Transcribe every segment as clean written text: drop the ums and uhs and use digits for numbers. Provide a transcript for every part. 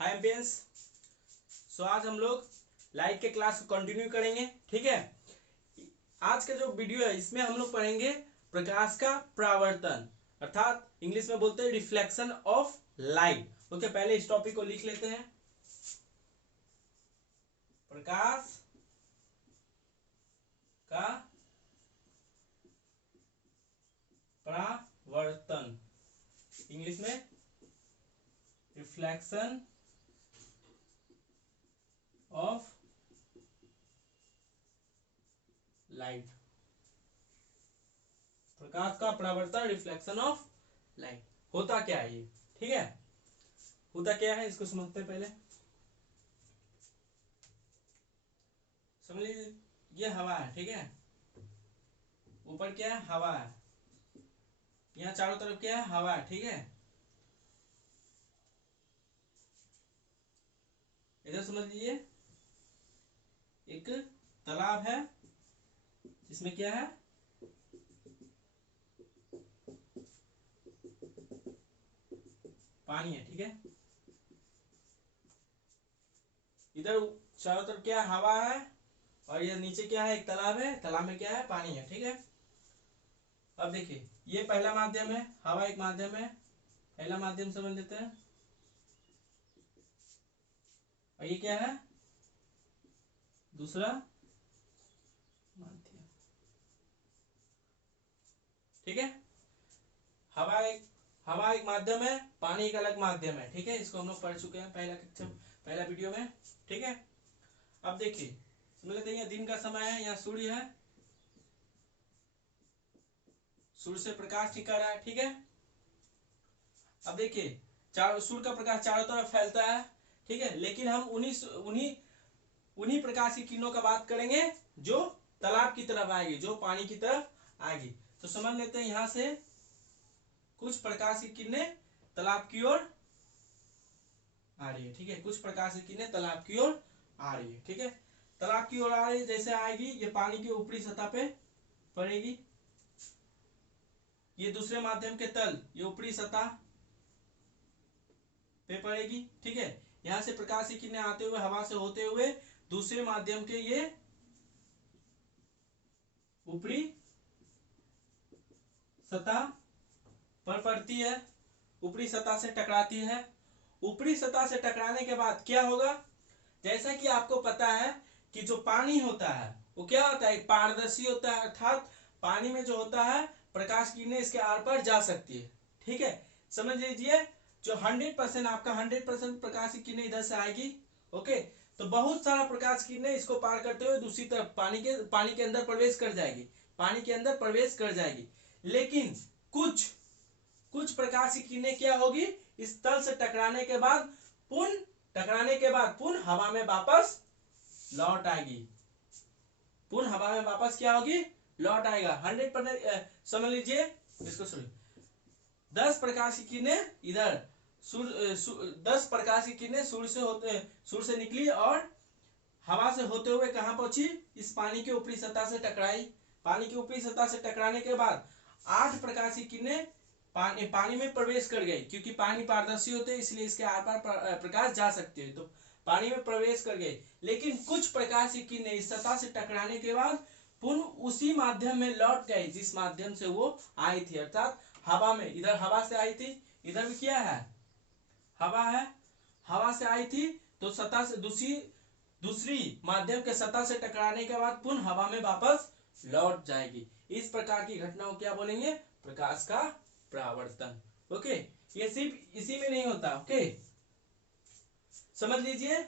हाय एम्पियंस। सो आज हम लोग लाइट के क्लास को कंटिन्यू करेंगे। ठीक है, आज का जो वीडियो है इसमें हम लोग पढ़ेंगे प्रकाश का परावर्तन, अर्थात इंग्लिश में बोलते हैं रिफ्लेक्शन ऑफ लाइट। ओके, पहले इस टॉपिक को लिख लेते हैं। प्रकाश का परावर्तन, इंग्लिश में रिफ्लेक्शन ऑफ लाइट। प्रकाश का परावर्तन, रिफ्लेक्शन ऑफ लाइट होता क्या है ये? ठीक है, होता क्या है इसको समझते हैं। पहले समझ लीजिए, ये हवा है। ठीक है, ऊपर क्या है? हवा है। यहाँ चारों तरफ क्या है? हवा है। ठीक है, इधर समझ लीजिए एक तालाब है जिसमें क्या है? पानी है। ठीक है, इधर चारों तरफ क्या है? हवा है, और ये नीचे क्या है? एक तालाब है। तालाब में क्या है? पानी है। ठीक है, अब देखिए ये पहला माध्यम है, हवा एक माध्यम है, पहला माध्यम समझ लेते हैं। और ये क्या है? दूसरा माध्यम। ठीक है, हवा एक माध्यम है, पानी एक अलग माध्यम है। ठीक है, इसको हम लोग पढ़ चुके हैं पहला वीडियो में। ठीक है, अब देखिए समझ लेते हैं, दिन का समय है, यहाँ सूर्य है, सूर्य से प्रकाश निकल रहा है। ठीक है, अब देखिए सूर्य का प्रकाश चारों तरफ फैलता है। ठीक है, लेकिन हम उन्हीं प्रकाश की किरणों का बात करेंगे जो तालाब की तरफ आएगी, जो पानी की तरफ आएगी। तो समझ लेते हैं, यहां से कुछ प्रकाश की किरणें तालाब की ओर आ रही है। ठीक है, कुछ प्रकाश की किरणें तालाब की ओर आ रही है। ठीक है, तालाब की ओर आ रही है, जैसे आएगी ये पानी की ऊपरी सतह पे पड़ेगी। ये दूसरे माध्यम के तल, ये ऊपरी सतह पे पड़ेगी। ठीक है, यहां से प्रकाश की किरणें आते हुए हवा से होते हुए दूसरे माध्यम के ये ऊपरी सतह पर पड़ती है, ऊपरी सतह से टकराती है। ऊपरी सतह से टकराने के बाद क्या होगा? जैसा कि आपको पता है कि जो पानी होता है वो क्या होता है? पारदर्शी होता है, अर्थात पानी में जो होता है प्रकाश की किरणें इसके आर पार जा सकती है। ठीक है, समझ लीजिए जो 100% आपका 100% प्रकाश की किरणें इधर से आएगी। ओके, तो बहुत सारा प्रकाश की किरणें इसको पार करते हुए दूसरी तरफ पानी के अंदर प्रवेश कर जाएगी, पानी के अंदर प्रवेश कर जाएगी। लेकिन कुछ प्रकाश की किरणें क्या होगी? इस तल से टकराने के बाद पुनः हवा में वापस लौट आएगी। पुनः हवा में वापस क्या होगी? लौट आएगा। 100% समझ लीजिए इसको। सुनिए, 10 प्रकाश की किरणें इधर 10 प्रकाश की किरणें सूर्य से निकली और हवा से होते हुए कहां पहुंची? इस पानी के ऊपरी सतह से टकराई। पानी की ऊपरी सतह से टकराने के बाद 8 प्रकाश की किरणें पानी में प्रवेश कर गई, क्योंकि पानी पारदर्शी होते हैं इसलिए इसके आर पार प्रकाश जा सकते हैं, तो पानी में प्रवेश कर गए। लेकिन कुछ प्रकाश की किरणें इस सतह से टकराने के बाद पुनः उसी माध्यम में लौट गई जिस माध्यम से वो आई थी, अर्थात हवा में। इधर हवा से आई थी, इधर भी क्या है? हवा है। हवा से आई थी तो सतह से दूसरी माध्यम के सतह से टकराने के बाद पुनः हवा में वापस लौट जाएगी। इस प्रकार की घटना को क्या बोलेंगे? प्रकाश का परावर्तन। ओके, ये सिर्फ इसी में नहीं होता। ओके, समझ लीजिए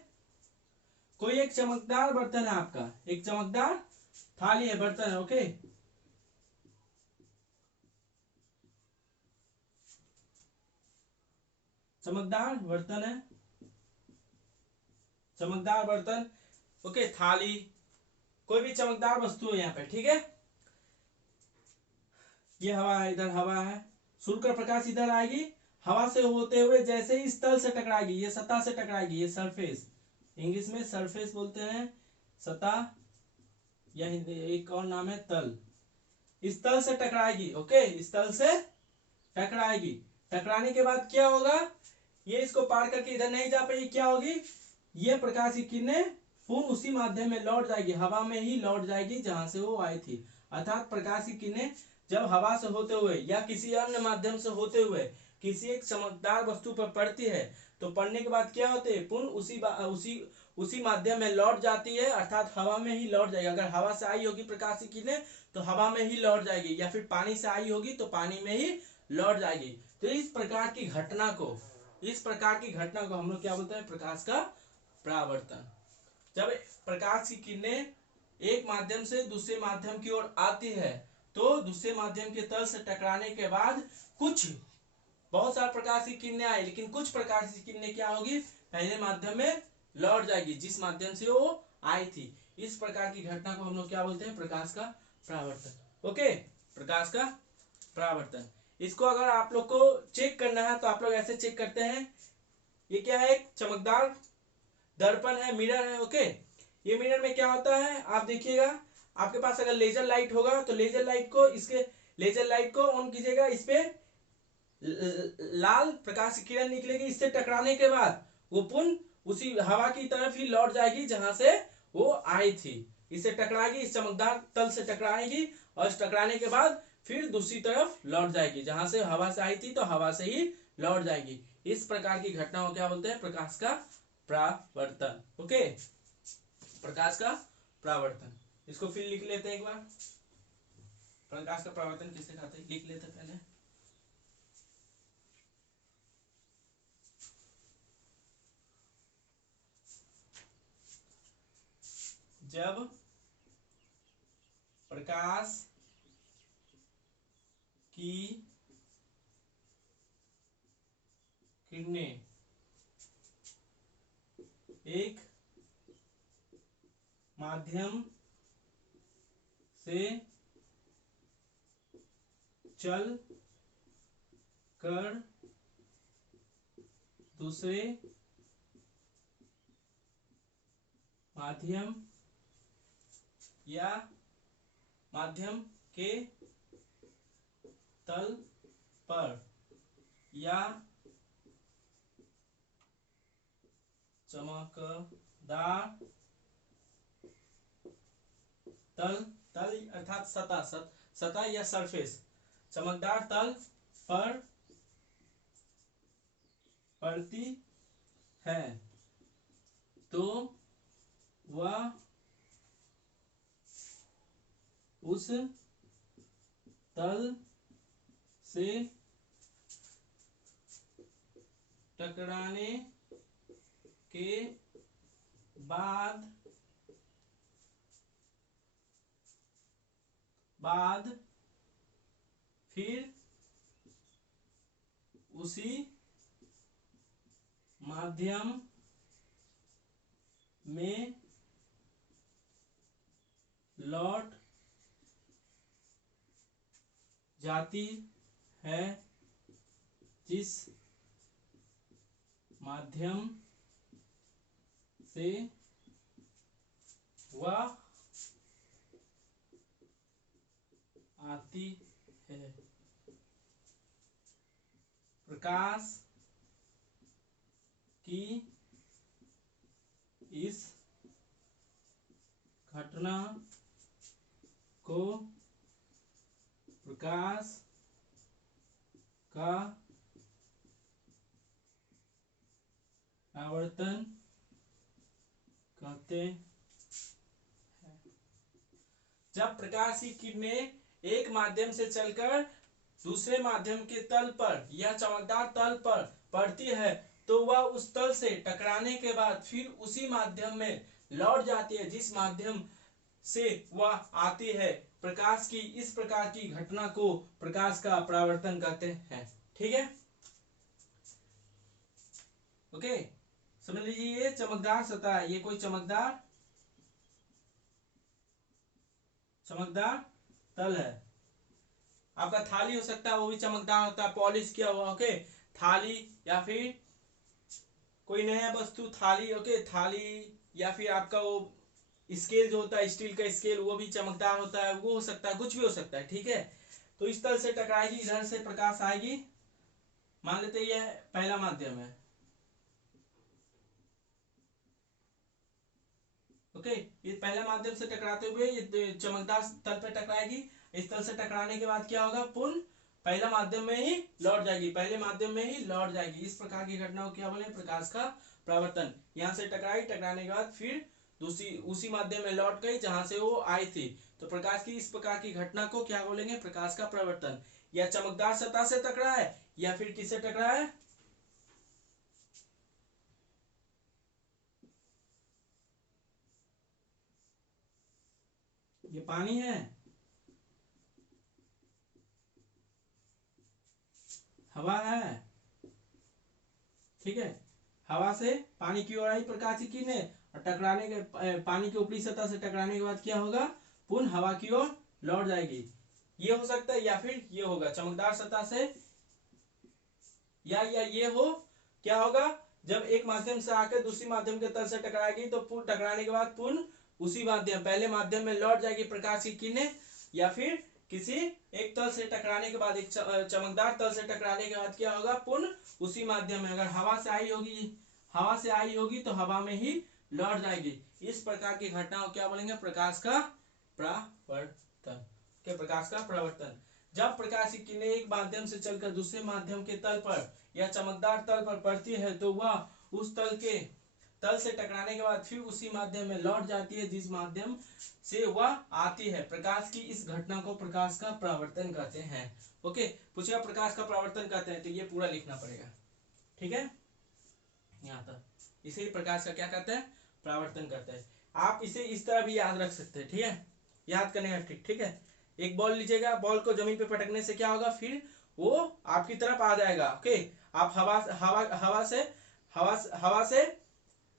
कोई एक चमकदार बर्तन है आपका, एक चमकदार थाली है, बर्तन है। ओके, चमकदार बर्तन है, चमकदार बर्तन। ओके, थाली, कोई भी चमकदार वस्तु है यहाँ पे। ठीक है, ये हवा है, इधर हवा है, सूर्य का प्रकाश इधर आएगी, हवा से होते हुए जैसे ही इस तल से टकराएगी, ये सतह से टकराएगी, ये सरफेस, इंग्लिश में सरफेस बोलते हैं, सतह, या एक और नाम है तल। इस तल से टकराएगी। ओके, इस तल से टकराएगी। टकराने के बाद क्या होगा? ये इसको पार करके इधर नहीं जा पाएगी, क्या होगी, ये प्रकाश की किरणें पुनः उसी माध्यम में लौट जाएगी, हवा में ही लौट जाएगी जहां से वो आई थी। अर्थात प्रकाश की किरणें जब हवा से होते हुए या किसी अन्य माध्यम से होते हुए किसी एक चमकदार वस्तु पर पड़ती है तो पड़ने के बाद क्या होते हैं, पुनः उसी माध्यम में लौट जाती है, अर्थात हवा में ही लौट जाएगी। अगर हवा से आई होगी प्रकाश की किरणें तो हवा में ही लौट जाएगी, या फिर पानी से आई होगी तो पानी में ही लौट जाएगी। तो इस प्रकार की घटना को हम लोग क्या बोलते हैं, प्रकाश का परावर्तन। जब प्रकाश की किरणें एक माध्यम से दूसरे माध्यम की ओर आती है तो दूसरे माध्यम के तल से टकराने के बाद बहुत सारे प्रकाश की किरणें आई, लेकिन कुछ प्रकाश की किरणें क्या होगी, पहले माध्यम में लौट जाएगी जिस माध्यम से वो आई थी। इस प्रकार की घटना को हम लोग क्या बोलते हैं, प्रकाश का परावर्तन। ओके, प्रकाश का परावर्तन। इसको अगर आप लोग को चेक करना है तो आप लोग ऐसे चेक करते हैं, ये क्या है, एक चमकदार दर्पण है, मिरर है। ओके, ये मिरर में क्या होता है, आप देखिएगा, आपके पास अगर लेजर लाइट होगा तो लेजर लाइट को ऑन कीजिएगा, इस पे लाल प्रकाश की किरण निकलेगी, इससे टकराने के बाद वो पुनः उसी हवा की तरफ ही लौट जाएगी जहां से वो आई थी। इससे टकराएगी, इस चमकदार तल से टकराएगी और इस टकराने के बाद फिर दूसरी तरफ लौट जाएगी, जहां से हवा से आई थी तो हवा से ही लौट जाएगी। इस प्रकार की घटना को क्या बोलते हैं, प्रकाश का परावर्तन। ओके, प्रकाश का परावर्तन। इसको फिर लिख लेते हैं एक बार, प्रकाश का परावर्तन किसे कहते हैं, लिख लेते हैं पहले। जब प्रकाश की किरणें एक माध्यम से चल कर दूसरे माध्यम या माध्यम के तल पर या चमकदार तल अर्थात सतह या सरफेस, चमकदार तल पर पड़ती है तो वह उस तल से टकराने के बाद फिर उसी माध्यम में लौट जाती है जिस माध्यम से वह आती है। प्रकाश की इस घटना को प्रकाश का परावर्तन कहते हैं। जब प्रकाश की किरणें एक माध्यम से चलकर दूसरे माध्यम के तल पर या चमकदार तल पर पड़ती है तो वह उस तल से टकराने के बाद फिर उसी माध्यम में लौट जाती है जिस माध्यम से वह आती है। प्रकाश की इस प्रकार की घटना को प्रकाश का परावर्तन कहते हैं। ठीक है, ओके, समझ लीजिए, ये चमकदार सतह है, ये कोई चमकदार तल है। आपका थाली हो सकता है, वो भी चमकदार होता है, पॉलिश किया हुआ। ओके, थाली या फिर कोई नया वस्तु, थाली। ओके, थाली या फिर आपका वो स्केल जो होता है, स्टील का स्केल, वो भी चमकदार होता है, वो हो सकता है, कुछ भी हो सकता है। ठीक है, तो इस तरह से टकराएगी, इधर से प्रकाश आएगी, मान लेते ये पहला माध्यम है, ओके, ये पहले माध्यम से टकराते हुए ये चमकदार तल पे टकराएगी। इस तल से टकराने के बाद क्या होगा, पुनः पहला माध्यम में ही लौट जाएगी, पहले माध्यम में ही लौट जाएगी। इस प्रकार की घटना को क्या बोले, प्रकाश का परावर्तन। यहाँ से टकराई, टकराने के बाद फिर दूसरी उसी माध्यम में लौट गई जहां से वो आई थी। तो प्रकाश की इस प्रकार की घटना को क्या बोलेंगे, प्रकाश का परावर्तन। या चमकदार सतह से टकरा है या फिर किससे टकरा है, ये पानी है, हवा है, ठीक है, हवा से पानी की ओर आई प्रकाश की किरणें और टकराने के पानी के ऊपरी सतह से टकराने के बाद क्या होगा, पुनः हवा की ओर लौट जाएगी। ये हो सकता है या फिर ये होगा चमकदार सतह से, या ये हो, क्या होगा, जब एक माध्यम से आकर दूसरी माध्यम के तल से टकराएगी तो पुनः टकराने के बाद पुनः उसी माध्यम पहले माध्यम में लौट जाएगी प्रकाश की किरणें। या फिर किसी एक तल से टकराने के बाद, एक चमकदार तल से टकराने के बाद क्या होगा, पुनः उसी माध्यम में, अगर हवा से आई होगी तो हवा में ही लौट जाएगी। इस प्रकार की घटना को क्या बोलेंगे, प्रकाश का परावर्तन। के प्रकाश का परावर्तन। जब प्रकाश की किरणें एक माध्यम से चलकर दूसरे माध्यम के तल पर या चमकदार तल पर पड़ती है तो वह उस तल से टकराने के बाद फिर उसी माध्यम में लौट जाती है जिस माध्यम से वह आती है। प्रकाश की इस घटना को प्रकाश का परावर्तन कहते हैं। ओके, पूछेगा प्रकाश का परावर्तन कहते हैं तो ये पूरा लिखना पड़ेगा, ठीक है, यहाँ तक। इसे प्रकाश का क्या कहते हैं, परावर्तन कहते हैं। आप इसे इस तरह भी याद रख सकते हैं, ठीक है, याद करने का ट्रिक, ठीक है। एक बॉल लीजिएगा, बॉल को जमीन पे पटकने से क्या होगा, फिर वो आपकी तरफ आ जाएगा। ओके, आप हवा से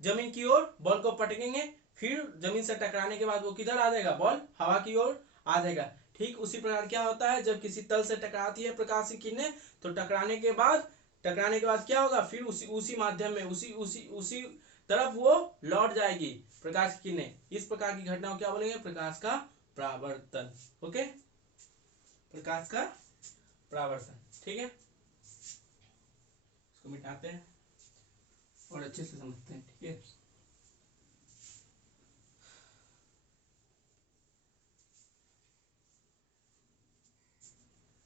जमीन की ओर बॉल को पटकेंगे, फिर जमीन से टकराने के बाद वो किधर आ जाएगा, बॉल हवा की ओर आ जाएगा। ठीक उसी प्रकार क्या होता है, जब किसी तल से टकराती है प्रकाश की किरणें तो टकराने के बाद क्या होगा, फिर उसी माध्यम में उसी तरफ वो लौट जाएगी प्रकाश की किरणें। इस प्रकार की घटना को क्या बोलेंगे, प्रकाश का परावर्तन। ओके, प्रकाश का परावर्तन, ठीक है। इसको मिटाते हैं और अच्छे से समझते हैं, ठीक है।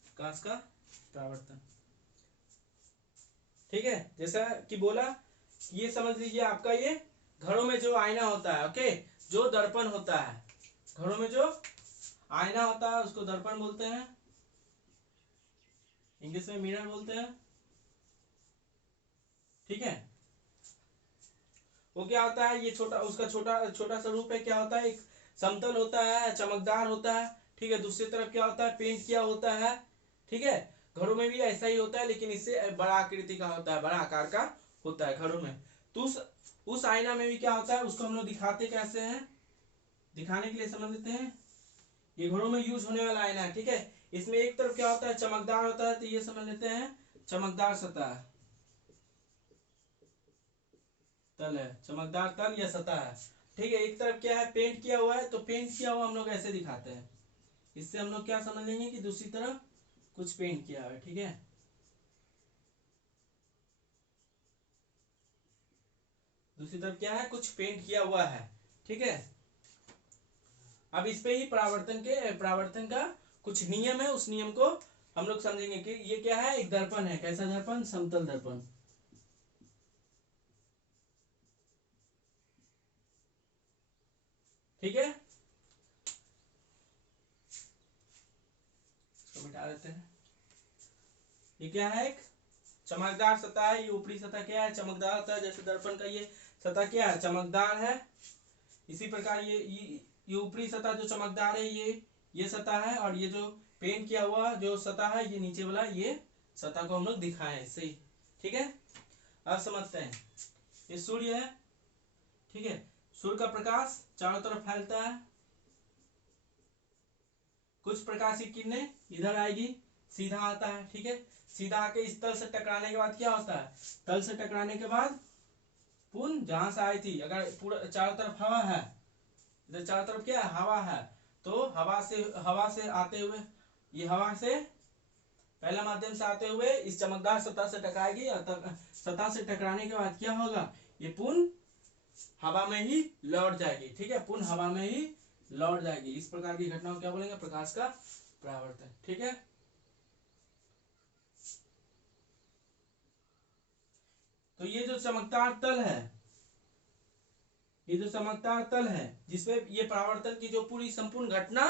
प्रकाश का परावर्तन, ठीक है। जैसा कि बोला, ये समझ लीजिए आपका ये घरों में जो आईना होता है, ओके, जो दर्पण होता है, घरों में जो आईना होता है उसको दर्पण बोलते हैं, इंग्लिश में मिरर बोलते हैं, ठीक है। वो क्या होता है, ये उसका छोटा सा रूप है, क्या होता है, एक समतल होता है, चमकदार होता है, ठीक है। दूसरी तरफ क्या होता है, पेंट किया होता है, ठीक है। घरों में भी ऐसा ही होता है लेकिन इससे बड़ा आकृति का होता है, बड़ा आकार का होता है घरों में। तो उस आईना में भी क्या होता है, उसको हम लोग दिखाते कैसे हैं, दिखाने के लिए समझ लेते हैं। ये घरों में यूज होने वाला आईना है, ठीक है। इसमें एक तरफ क्या होता है, चमकदार होता है, तो ये समझ लेते हैं चमकदार सतह तल है, चमकदार तल या सतह है, ठीक है। एक तरफ क्या है, पेंट किया हुआ है, तो पेंट किया हुआ हम लोग ऐसे दिखाते हैं। इससे हम लोग क्या समझ लेंगे कि दूसरी तरफ कुछ पेंट किया हुआ है, ठीक है। दूसरी तरफ क्या है, कुछ पेंट किया हुआ है, ठीक है। अब इस पे ही परावर्तन का कुछ नियम है, उस नियम को हम लोग समझेंगे कि ये क्या है, एक दर्पण है। कैसा दर्पण, समतल दर्पण, ठीक है। इसको मिटा देते हैं। ये क्या है, एक चमकदार सतह है, ये ऊपरी सतह क्या है, चमकदार सतह। जैसे दर्पण का ये सतह क्या है, चमकदार है। इसी प्रकार ये ऊपरी सतह जो चमकदार है, ये सतह है, और ये जो पेंट किया हुआ जो सतह है, ये नीचे वाला, ये सतह को हम लोग दिखाए सही, ठीक है। अब समझते हैं, ये सूर्य है, ठीक है। सूर्य का प्रकाश चारों तरफ फैलता है, कुछ प्रकाश की किरणें इधर आएगी, सीधा आता है, ठीक है। सीधा आके इस तल से टकराने के बाद क्या होता है, तल से टकराने के बाद पुनः जहां से आई थी, अगर पूरा चारों तरफ हवा है, इधर चारों तरफ क्या है, हवा है, तो हवा से आते हुए, ये हवा से पहला माध्यम से आते हुए इस चमकदार सतह से टकराएगी, और सतह से टकराने के बाद क्या होगा, ये पुनः हवा में ही लौट जाएगी। ठीक है, पुनः हवा में ही लौट जाएगी। इस प्रकार की घटना को क्या बोलेंगे? प्रकाश का परावर्तन। ठीक है, तो ये जो चमकदार तल है, ये जो चमकदार तल है जिसमें ये परावर्तन की जो पूरी संपूर्ण घटना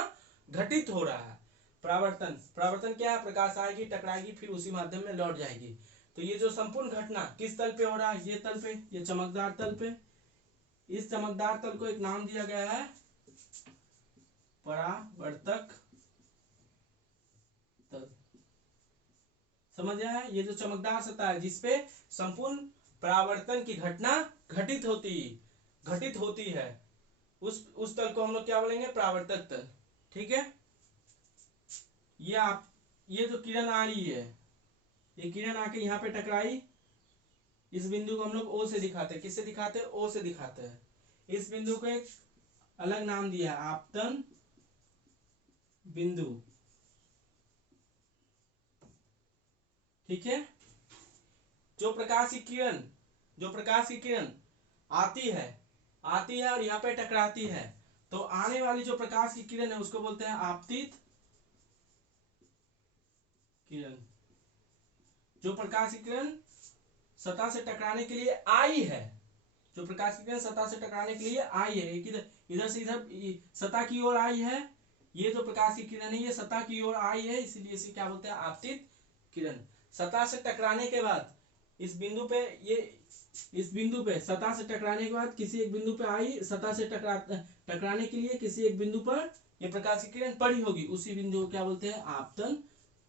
घटित हो रहा है। परावर्तन, परावर्तन क्या है? प्रकाश आएगी, टकराएगी, फिर उसी माध्यम में लौट जाएगी। तो ये जो संपूर्ण घटना किस तल पे हो रहा है? ये तल पे, ये चमकदार तल पे। इस चमकदार तल को एक नाम दिया गया है परावर्तक तल। समझ आया? ये जो चमकदार सतह है जिसपे संपूर्ण परावर्तन की घटना घटित होती है, उस तल को हम लोग क्या बोलेंगे? परावर्तक तल। ठीक है, ये जो किरण आ रही है, ये किरण आके यहाँ पे टकराई, इस बिंदु को हम लोग ओ से दिखाते हैं। किससे दिखाते हैं? ओ से दिखाते हैं। इस बिंदु को एक अलग नाम दिया है, आपतन बिंदु। ठीक है, जो प्रकाश की किरण आती है और यहाँ पे टकराती है, तो आने वाली जो प्रकाश की किरण है उसको बोलते हैं आपतित किरण। जो प्रकाश की किरण सतह से टकराने के लिए आई है, जो प्रकाश की किरण सतह से टकराने के लिए आई है, इधर से इधर सतह की ओर आई है, ये जो प्रकाश की किरण है ये सतह की ओर आई है, इसीलिए इसे क्या बोलते हैं? आपतित किरण। सतह से टकराने के बाद इस बिंदु पे सतह से टकराने के बाद किसी एक बिंदु पे आई, सतह से टकराने के लिए किसी एक बिंदु पर ये प्रकाश की किरण पड़ी होगी, उसी बिंदु को क्या बोलते हैं? आपतन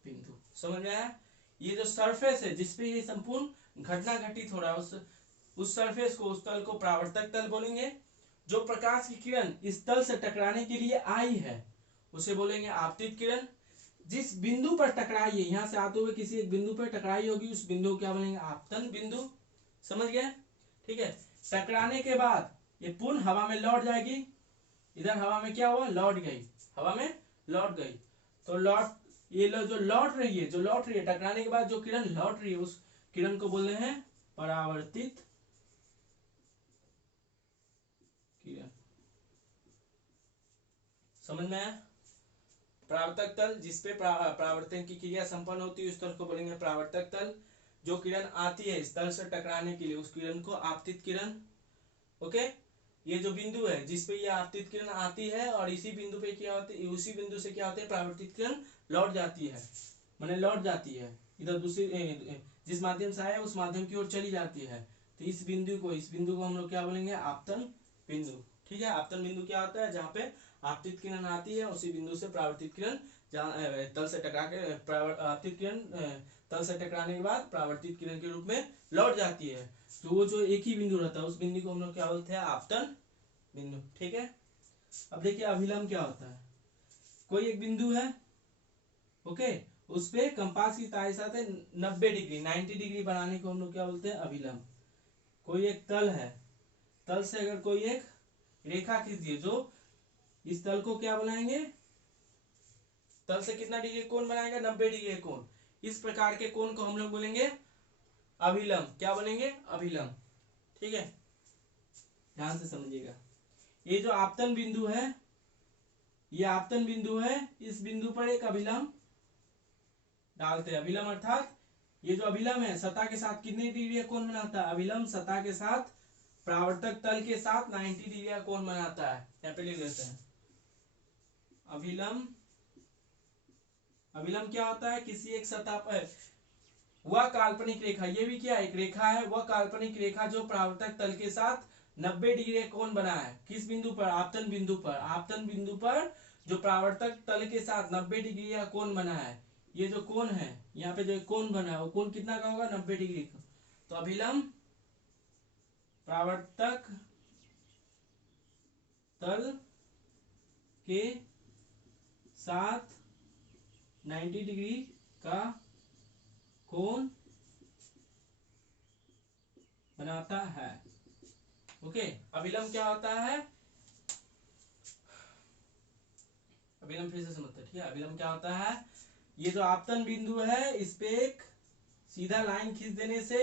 बिंदु। समझ में आया? ये जो सरफेस है जिसपे ये संपूर्ण घटना घटित हो रहा है, उस सरफेस को, उस तल को परावर्तक तल बोलेंगे। जो प्रकाश की किरण इस तल से टकराने के लिए आई है उसे बोलेंगे आपतित किरण। जिस बिंदु पर टकराई है, यहां से आते हुए किसी एक बिंदु पर टकराई होगी, उस बिंदु को क्या बोलेंगे? आपतन बिंदु। समझ गए? ठीक है, टकराने के बाद ये पुनः हवा में लौट जाएगी। इधर हवा में क्या हुआ? लौट गई, हवा में लौट गई। तो जो लौट रही है टकराने के बाद जो किरण लौट रही है, उस किरण को बोल रहे हैं परावर्तित किरण। समझ में आया? परावर्तक तल जिसपे परावर्तन की क्रिया संपन्न होती है, उस तल को बोलेंगे परावर्तक तल। जो किरण आती है इस तल से टकराने के लिए, उस किरण को आपतित किरण। ओके, ये जो बिंदु है जिसपे ये आपतित किरण आती है और इसी बिंदु पे क्या होती है? उसी बिंदु से क्या होते हैं? परावर्तित किरण लौट जाती है, माने लौट जाती है इधर दूसरी जिस माध्यम से आया उस माध्यम की ओर चली जाती है। तो इस बिंदु को हम लोग क्या बोलेंगे? आपतन बिंदु। ठीक है, आपतन बिंदु क्या होता है? जहाँ पे आपतित किरण आती है, उसी बिंदु से परावर्तित किरण तल से टकरा के आपतित किरण तल से टकराने के बाद परावर्तित किरण के रूप में लौट जाती है। तो वो जो एक ही बिंदु रहता है, उस बिंदु को हम लोग क्या बोलते हैं? आपतन बिंदु। ठीक है, अब देखिए अभिलंब क्या होता है। कोई एक बिंदु है, ओके, उस पे कंपास की सहायता से 90 डिग्री 90 डिग्री बनाने को हम लोग क्या बोलते हैं? अभिलंब। कोई एक तल है, तल से अगर कोई एक रेखा खींच दिए, जो इस तल को क्या बनाएंगे? तल से कितना डिग्री कोण बनाएगा? 90 डिग्री कोण। इस प्रकार के कोण को हम लोग बोलेंगे अभिलंब। क्या बोलेंगे? अभिलंब। ठीक है, ध्यान से समझिएगा। ये जो आपतन बिंदु है, ये आपतन बिंदु है, इस बिंदु पर एक अभिलंब डालते हैं। अभिलंब अर्थात ये जो अभिलंब है सतह के साथ कितनी डिग्री कोण बनाता है? अभिलंब सतह के साथ परावर्तक तल के साथ 90 डिग्री का कोण बनाता है। यहाँ पे लिख देते हैं अभिलंब। अभिलंब क्या होता है? किसी एक सतह पर वह काल्पनिक रेखा, ये भी क्या एक रेखा है, वह काल्पनिक रेखा जो परावर्तक तल के साथ 90 डिग्री का कोण बना है। किस बिंदु पर? आपतन बिंदु पर। आपतन बिंदु पर जो परावर्तक तल के साथ 90 डिग्री का कोण बना है, ये जो कोण है, यहाँ पे जो कोण बना है वो कोण कितना का होगा? 90 डिग्री का। तो अभिलंब परावर्तक तल के साथ 90 डिग्री का कोण बनाता है। ओके, अभिलंब क्या होता है? अभिलंब फिर से समझते हैं। ठीक है, अभिलंब क्या होता है? ये जो आपतन बिंदु है, इस पे एक सीधा लाइन खींच देने से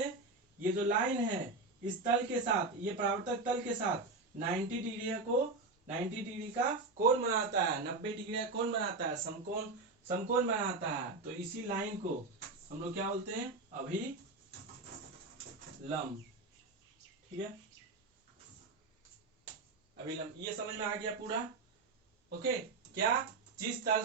ये जो लाइन है इस तल के साथ, ये परावर्तक तल के साथ 90 डिग्री को 90 डिग्री का कोण बनाता है, 90 डिग्री का कोण बनाता है, समकोण समकोण बनाता है। तो इसी लाइन को हम लोग क्या बोलते हैं, अभिलंब। ठीक है, अभिलंब, ये समझ में आ गया पूरा। ओके, क्या जिस तल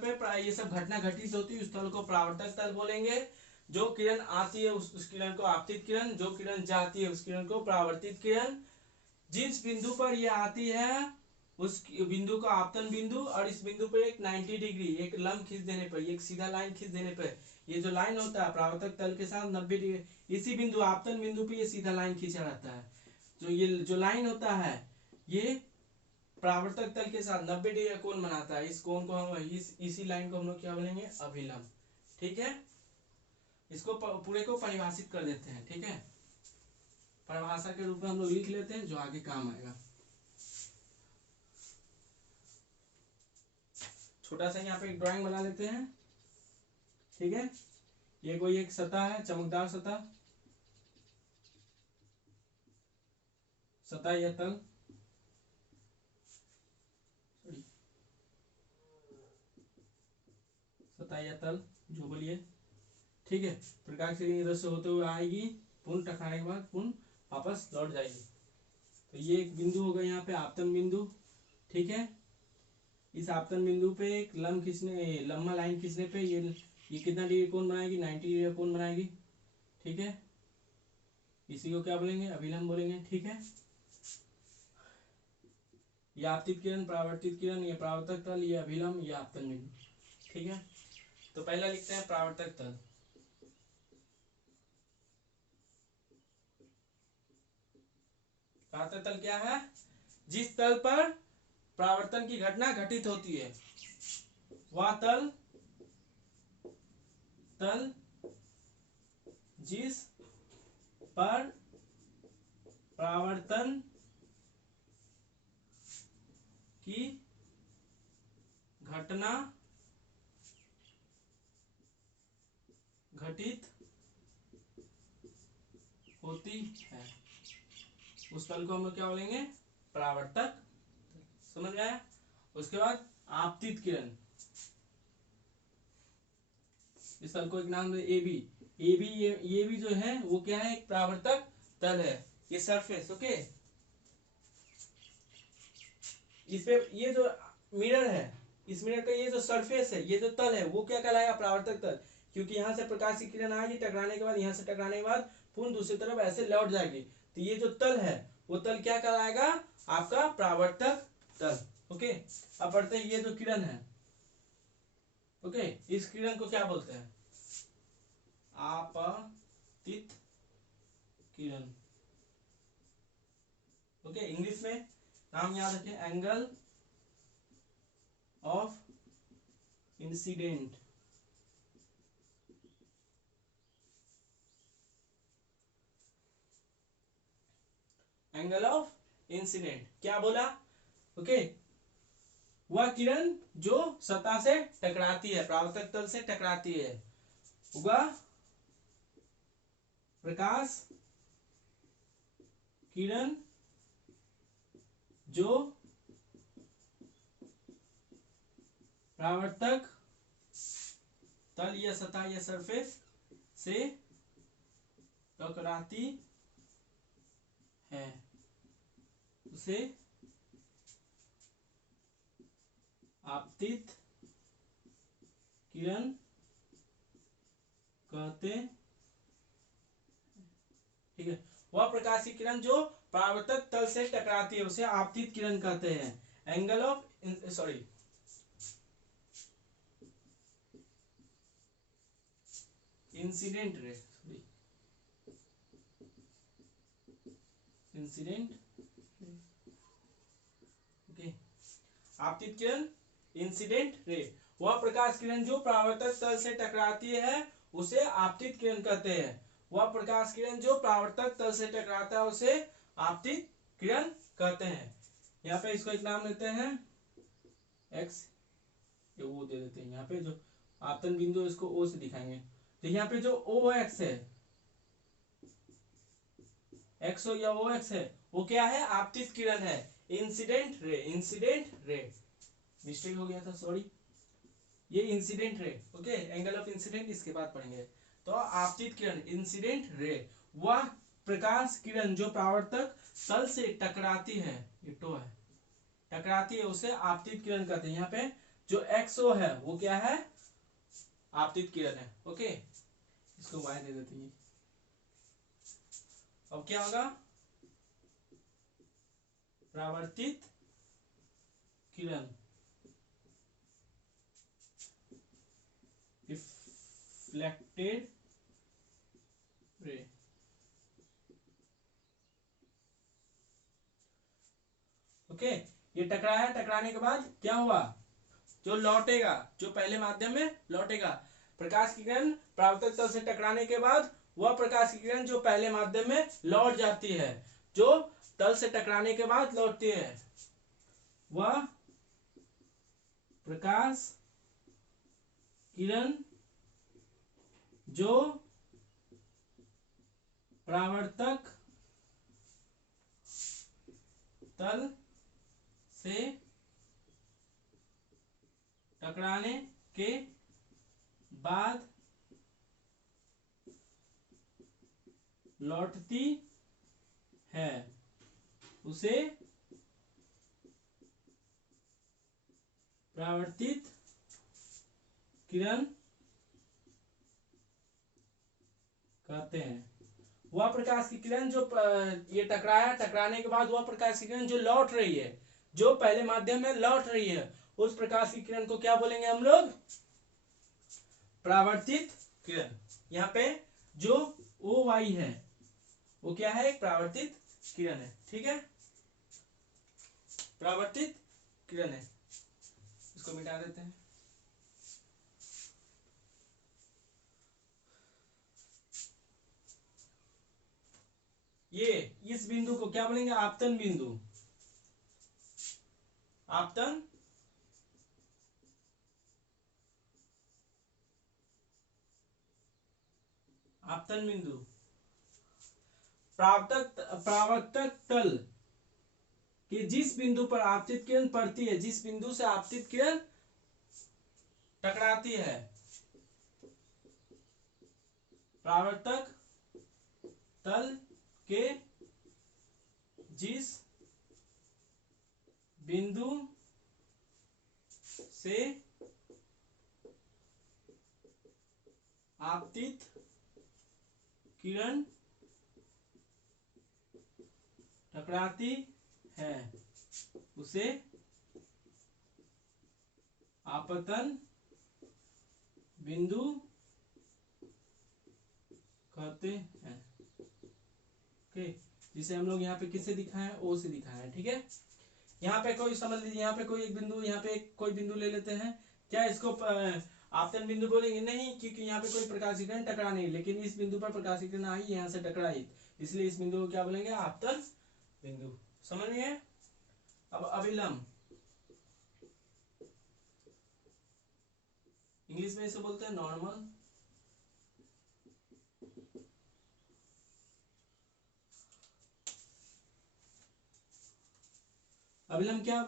पे ये सब घटना घटित होती है उस तल को परावर्तक तल बोलेंगे। जो किरण आती है उस किरण को आपतित किरण, जो किरण जाती है उस किरण को परावर्तित किरण। जिस बिंदु पर ये आती है उस बिंदु का आपतन बिंदु, और इस बिंदु पर एक 90 डिग्री एक लंब खींच देने पर, एक सीधा लाइन खींच देने पर, ये जो लाइन होता है परावर्तक तल के साथ 90 डिग्री, इसी बिंदु आपतन बिंदु पे ये सीधा लाइन खींचा रहता है। ये जो लाइन होता है ये परावर्तक तल के साथ 90 डिग्री का कोण बनाता है। इस कोण को हम इसी लाइन को हम लोग क्या बोलेंगे, अभिलंब। ठीक है, इसको पूरे को परिभाषित कर देते हैं। ठीक है, परिभाषा के रूप में हम लोग लिख लेते हैं जो आगे काम आएगा। छोटा सा यहाँ पे एक ड्राइंग बना लेते हैं। ठीक है, ये कोई एक सतह है, चमकदार सतह या तल, सतह या तल जो बोलिए। ठीक है, प्रकाश की किरण रश्मि होते हुए आएगी, पुनः टकराने के बाद पुनः वापस लौट जाएगी। तो ये एक बिंदु होगा यहाँ पे आपतन बिंदु। ठीक है, इस आपतन बिंदु पे एक लंबा लाइन खींचने पे ये कितना डिग्री कोण बनाएगी, 90 डिग्री कोण बनाएगी। ठीक है, इसी को क्या बोलेंगे, अभिलंब बोलेंगे। ठीक है, ये आपतित किरण, परावर्तित किरण, ये परावर्तक तल, ये अभिलंब, ये आपतन बिंदु। ठीक है, तो पहला लिखते हैं परावर्तक तल। परावर्तक तल क्या है, जिस तल पर परावर्तन की घटना घटित होती है वह तल जिस पर परावर्तन की घटना घटित होती है उस तल को हम लोग क्या बोलेंगे, परावर्तक। समझ में आया। उसके बाद आपतित किरण, इस तल को एक नाम दे ए बी। ये भी जो है वो क्या है, एक परावर्तक तल है, ये सरफेस। ओके, इस पे ये जो मिरर है, इस मिरर का ये जो सरफेस है, ये जो तल है वो क्या कहलाएगा, परावर्तक तल। क्योंकि यहाँ से प्रकाश की किरण आएगी, टकराने के बाद, यहाँ से टकराने के बाद पुनः दूसरी तरफ ऐसे लौट जाएगी। तो ये जो तल है वो तल क्या कहलाएगा, आपका परावर्तक तल। ओके, अब पढ़ते हैं ये जो किरण है। ओके, इस किरण को क्या बोलते हैं, आपतित किरण। ओके, इंग्लिश में नाम याद रखें, angle of incident. Angle of incident क्या बोला, ओके, वह किरण जो सतह से टकराती है, परावर्तक तल से टकराती है, वह प्रकाश किरण जो परावर्तक तल या सतह या सरफेस से टकराती है उसे आपतित किरण कहते। ठीक है, वह प्रकाश की किरण जो परावर्तक तल से टकराती है उसे आपतित किरण कहते हैं। Angle of incident ray, incident. Okay, आपतित किरण, इंसिडेंट रे, वह प्रकाश किरण जो परावर्तक तल से टकराती है उसे आपतित किरण कहते हैं। वह प्रकाश किरण जो परावर्तक तल से टकराता है उसे आपतित किरण कहते हैं। यहाँ पे इसको एक नाम देते हैं एक्स, ये वो दे देते हैं। यहाँ पे जो आपतन बिंदु इसको ओ से दिखाएंगे। तो यहाँ पे जो ओ एक्स है, एक्सओ या ओ एक्स है, वो क्या है, आपतित किरण है, incident ray, incident ray, mistake हो गया था सॉरी, ये incident ray, okay, angle of incident इसके बाद पढ़ेंगे। तो आपतित किरण इंसिडेंट रे, वह प्रकाश किरण जो परावर्तक तल से टकराती है, ये टो है, टकराती है, उसे आपतित किरण कहते हैं। यहाँ पे जो एक्सओ है वो क्या है, आपतित किरण है, ओके, इसको वाई दे देते हैं। अब क्या होगा, परावर्तित किरण, रिफ्लेक्टेड रे, ओके, ये टकराया, टकराने के बाद क्या हुआ, जो लौटेगा, जो पहले माध्यम में लौटेगा, प्रकाश की किरण परावर्तक तल से टकराने के बाद वह प्रकाश की किरण जो पहले माध्यम में लौट जाती है, जो तल से टकराने के बाद लौटती है, वह प्रकाश किरण जो परावर्तक तल से टकराने के बाद लौटती है, उसे परावर्तित किरण कहते हैं। वह प्रकाश की किरण जो ये टकराया, टकराने के बाद वह प्रकाश की किरण जो लौट रही है, जो पहले माध्यम में लौट रही है, उस प्रकाश की किरण को क्या बोलेंगे हम लोग, परावर्तित किरण। यहाँ पे जो ओ वाई है वो क्या है, एक परावर्तित किरण है, ठीक है, परावर्तित किरण है, इसको मिटा देते हैं। ये इस बिंदु को क्या बोलेंगे, आपतन बिंदु, आपतन आपतन बिंदु, परावर्तक तल कि जिस बिंदु पर आपतित किरण पड़ती है, जिस बिंदु से आपतित किरण टकराती है, परावर्तक तल के जिस बिंदु से आपतित किरण टकराती है, उसे आपतन बिंदु कहते हैं, ओके, जिसे हम लोग यहाँ पे किससे दिखाए हैं, ओ से दिखाए हैं, ठीक है। यहाँ पे कोई समझ लीजिए, यहाँ पे कोई एक बिंदु, यहाँ पे कोई बिंदु ले लेते हैं, क्या इसको आपतन बिंदु बोलेंगे, नहीं, क्योंकि यहाँ पे कोई प्रकाश किरण टकरा नहीं, लेकिन इस बिंदु पर प्रकाश किरण आई, यहाँ से टकराई, इसलिए इस बिंदु को क्या बोलेंगे, आपतन बिंदु, समझ गए। अब अभिलंब, इंग्लिश में इसे बोलते हैं नॉर्मल, अभिलंब क्या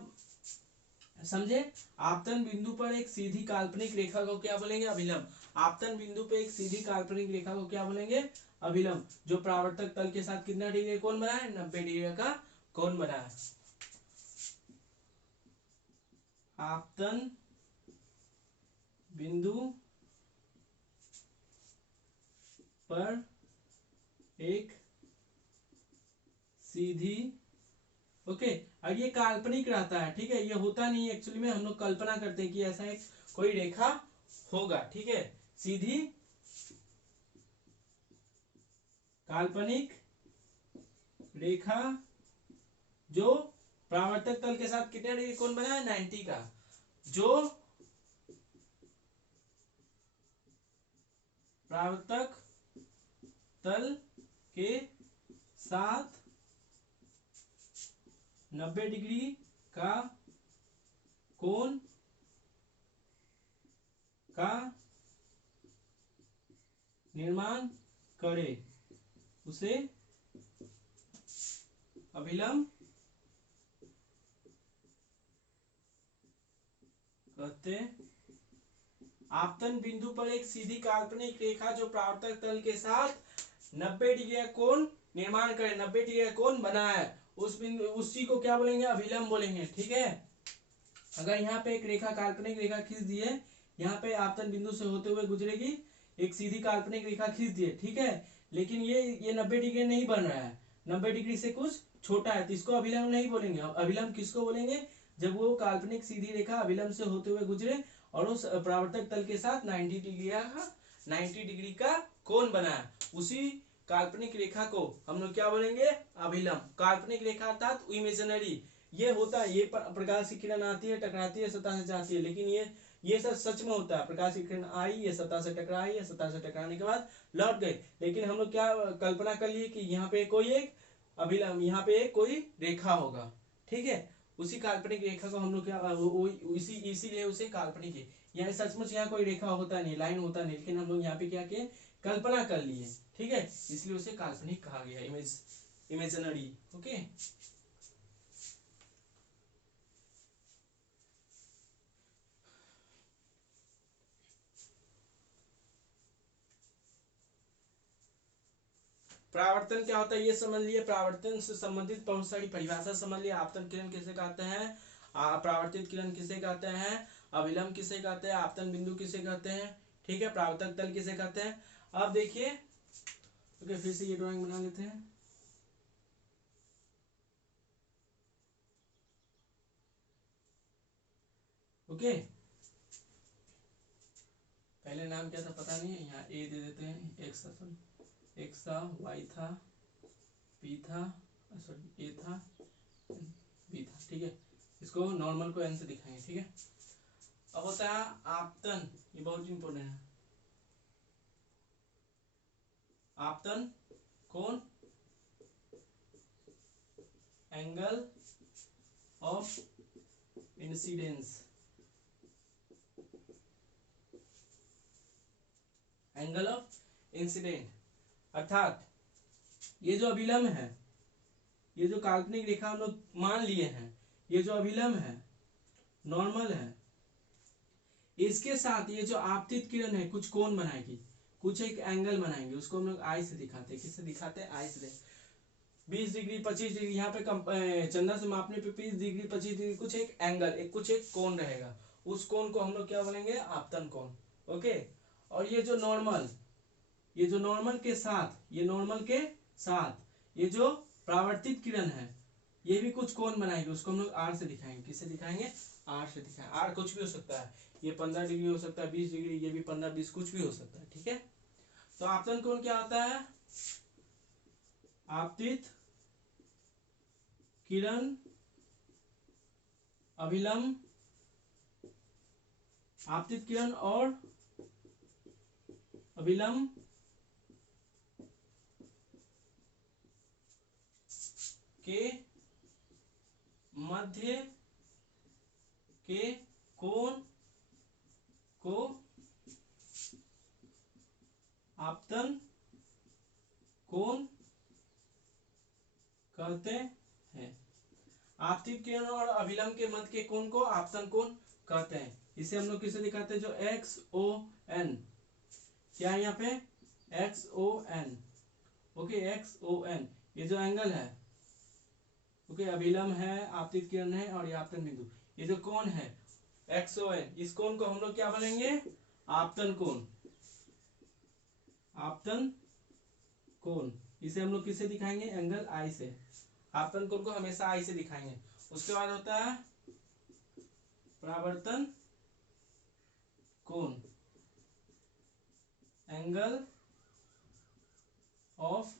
समझे, आपतन बिंदु पर एक सीधी काल्पनिक रेखा को क्या बोलेंगे, अभिलंब। आपतन बिंदु पे एक सीधी काल्पनिक रेखा को क्या बोलेंगे, अभिलंब, जो परावर्तक तल के साथ कितना डिग्री कोण बना है, 90 डिग्री का कोण बना है। आपतन बिंदु पर एक सीधी, ओके, अब ये काल्पनिक रहता है, ठीक है, ये होता नहीं है एक्चुअली में, हम लोग कल्पना करते हैं कि ऐसा एक कोई रेखा होगा, ठीक है, सीधी काल्पनिक रेखा जो परावर्तक तल के साथ कितने डिग्री कोण बना है, 90 का, जो परावर्तक तल के साथ 90 डिग्री का कोण का निर्माण करे, उसे अभिलंब कहते। आपतन बिंदु पर एक सीधी काल्पनिक रेखा जो परावर्तक तल के साथ 90 डिग्री का कोण निर्माण करे, 90 डिग्री का कोण बनाए, उस बिंदु उस चीज को क्या बोलेंगे? अभिलंब बोलेंगे। ठीक है, अगर यहाँ पे एक रेखा काल्पनिक रेखा खींच दी है, यहाँ पे आपतन बिंदु से होते हुए गुजरेगी, एक सीधी काल्पनिक रेखा खींच दी है, ठीक है, लेकिन ये 90 डिग्री नहीं बन रहा है, 90 डिग्री से कुछ छोटा है, तो इसको अभिलंब नहीं बोलेंगे। अभिलंब किसको बोलेंगे? जब वो काल्पनिक सीधी रेखा अभिलंब से होते हुए गुजरे और उस परावर्तक तल के साथ 90 डिग्री का कोण बनाए, उसी काल्पनिक रेखा को हम लोग क्या बोलेंगे? अभिलंब। काल्पनिक रेखा अर्थात इमेजिनरी, ये होता है, ये प्रकाश की किरण आती है, टकराती है, सतह से जाती है, लेकिन ये सब सच में होता है। प्रकाश की किरण आई, ये सतह से टकराई, ये सतह से टकराने के बाद लौट गई, लेकिन हम लोग क्या कल्पना कर लिए कि यहाँ पे कोई एक अभिलंब, यहाँ पे कोई रेखा होगा। ठीक है, उसी काल्पनिक रेखा को हम लोग क्या इसीलिए उसे काल्पनिक है। यहाँ सचमुच यहाँ कोई रेखा होता नहीं, लाइन होता नहीं, लेकिन हम लोग यहाँ पे क्या किए? कल्पना कर लिए। ठीक है, इसलिए उसे काल्पनिक कहा गया, इमेजिनरी। ओके, परावर्तन क्या होता है ये समझ लिए। परावर्तन से संबंधित बहुत सारी परिभाषा समझ लिए। आपतन किरण किसे कहते हैं, परावर्तित किरण किसे कहते हैं, अभिलंब किसे कहते हैं, आपतन बिंदु किसे कहते हैं, ठीक है, परावर्तक तल किसे कहते हैं। अब देखिए, ओके, फिर से ये ड्राइंग बना लेते हैं। ओके, पहले नाम क्या था पता नहीं है, यहाँ ए दे देते हैं, एक्स था, वाई था, पी था, सॉरी ए था, बी था। ठीक है, इसको नॉर्मल को एन से दिखाएंगे। ठीक है, अब होता है आपतन, ये बहुत इंपॉर्टेंट है। आपतन कोण, angle of incidence, angle of incident, अर्थात ये जो अभिलंब है, ये जो काल्पनिक रेखा हम लोग मान लिए हैं, ये जो अभिलंब है, नॉर्मल है, इसके साथ ये जो आपतित किरण है कुछ कोण बनाएगी, कुछ एक एंगल बनाएंगे, उसको हम लोग आई से दिखाते हैं। किससे दिखाते हैं? आई से। 20 डिग्री 25 डिग्री, यहाँ पे चंदा से मापने पे 20 डिग्री 25 डिग्री कुछ एक एंगल, कुछ एक कोण रहेगा, उस कोण को हम लोग क्या बोलेंगे? आपतन कोण। ओके, और ये जो नॉर्मल के साथ, ये नॉर्मल के साथ ये जो परावर्तित किरण है, ये भी कुछ कोण बनाएगी, उसको हम लोग आर से दिखाएंगे। किससे दिखाएंगे? आर से दिखाएंगे। आर कुछ भी हो सकता है, ये 15 डिग्री हो सकता है, 20 डिग्री, ये भी 15-20 कुछ भी हो सकता है। ठीक है, तो आपतन कोण क्या होता है? आपतित किरण अभिलंब, आपतित किरण और अभिलंब के मध्य के कोण को आपतन कोण कहते हैं। आपतित किरण और अभिलंब के मध्य के कोण को आपतन कोण कहते हैं। इसे हम लोग किसे दिखाते हैं? जो एक्स ओ एन, क्या है यहाँ पे? X O N. Okay, X O N, ये जो एंगल है, ओके, अभिलंब है, आपतित किरण है और ये आपतन बिंदु, ये जो कोण है एक्स ओ एन, इस कोण को हम लोग क्या बोलेंगे? आपतन कोण। आपतन कोण, इसे हम लोग किससे दिखाएंगे? एंगल आई से। आपतन कोण को हमेशा आई से दिखाएंगे। उसके बाद होता है परावर्तन कोण, angle of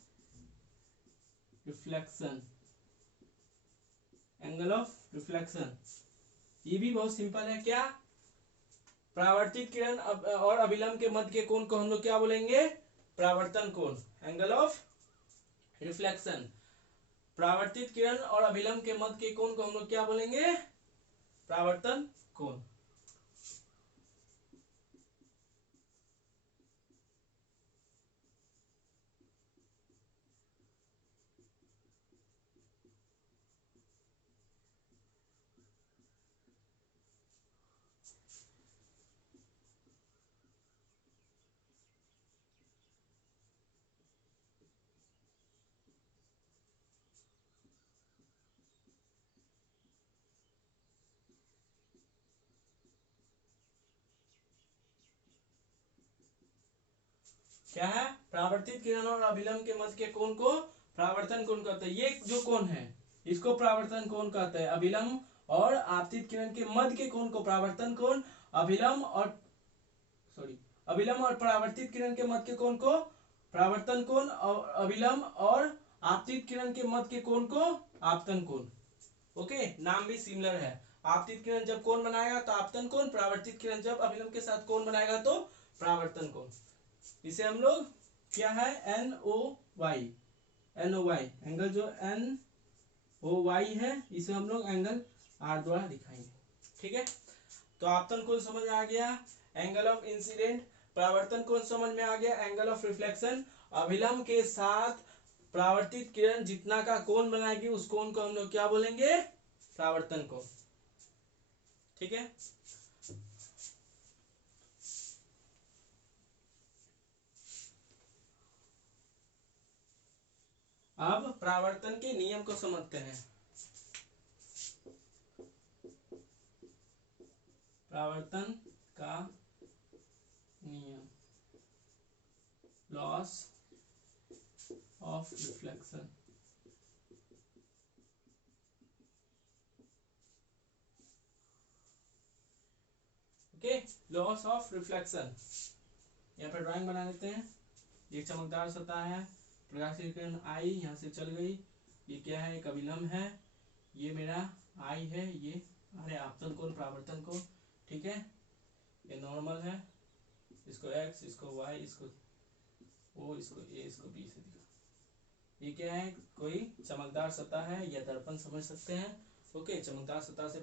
reflection, angle of reflection, ये भी बहुत सिंपल है। क्या? परावर्तित किरण और अभिलंब के मध्य के कोण को हम लोग क्या बोलेंगे? परावर्तन कोण, एंगल ऑफ रिफ्लेक्शन। परावर्तित किरण और अभिलंब के मध्य के कोण को हम लोग क्या बोलेंगे? परावर्तन कोण। क्या है, परावर्तित किरण और अभिलंब के मध्य के कोण को परावर्तन कोण कहते हैं। ये जो कोण है इसको परावर्तन कोण कहते हैं। अभिलंब और आपतित किरण के मध्य के कोण को परावर्तन कोण, अभिलंब और अभिलंब और परावर्तित किरण के मध्य के कोण को परावर्तन कोण, और अभिलंब और आपतित किरण के मध्य के कोण को आपतन कोण। ओके, नाम भी सिमिलर है। आपतित किरण जब कोण बनाएगा तो आपतन कोण, परावर्तित किरण जब अभिलंब के साथ कोण बनाएगा तो परावर्तन कोण। इसे हम लोग क्या है, NOY एंगल जो NOY है इसे हम लोग एंगल R द्वारा दिखाएंगे। ठीक है, तो आपतन कोण समझ आ गया, एंगल ऑफ इंसिडेंट। परावर्तन कोण समझ में आ गया, एंगल ऑफ रिफ्लेक्शन। अभिलंब के साथ परावर्तित किरण जितना का कोण बनाएगी उस कोण को हम लोग क्या बोलेंगे, परावर्तन कोण। ठीक है, अब परावर्तन के नियम को समझते हैं। परावर्तन का नियम, loss of reflection. Okay, loss of reflection. यहाँ पे ड्राइंग बना लेते हैं। ये चमकदार सतह है, प्रकाशीय किरण आई यहाँ से चल गई, ये क्या है, एक अभिलंब है, ये मेरा आई है, ये अरे आपतन कोण, परावर्तन कोण। ठीक है, ये नॉर्मल है, इसको x, इसको y, इसको o, इसको a, इसको b से दिखा। ये क्या है, कोई चमकदार सतह है या दर्पण समझ सकते हैं। ओके, चमकदार सतह से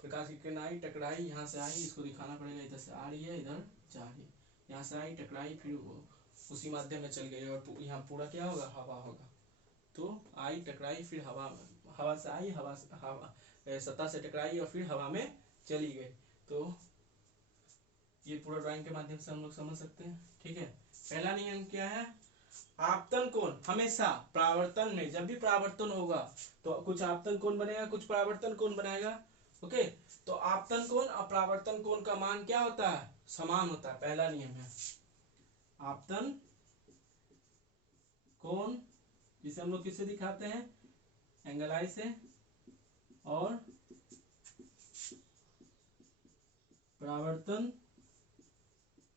प्रकाश की किरण आई, टकराई, यहाँ से आई, इसको दिखाना पड़ेगा, इधर से आ रही है, इधर जा रही है, यहाँ से आई, टकराई, फिर वो उसी माध्यम में चल गई और यहाँ पूरा क्या होगा, हवा होगा। तो आई, टकराई, फिर हवा से आई, हवा सतह से टकराई और फिर हवा में चली गई। तो ये पूरा ड्राइंग के माध्यम से हम लोग समझ सकते हैं। ठीक है, पहला नियम क्या है, आपतन कोण हमेशा परावर्तन में, जब भी परावर्तन होगा तो कुछ आपतन कोण बनेगा, कुछ परावर्तन कोण बनाएगा। ओके, तो आपतन कोण और परावर्तन कोण का मान क्या होता है, समान होता है। पहला नियम है आपतन कोण, जिसे हम लोग किससे दिखाते हैं, एंगल आई से, और परावर्तन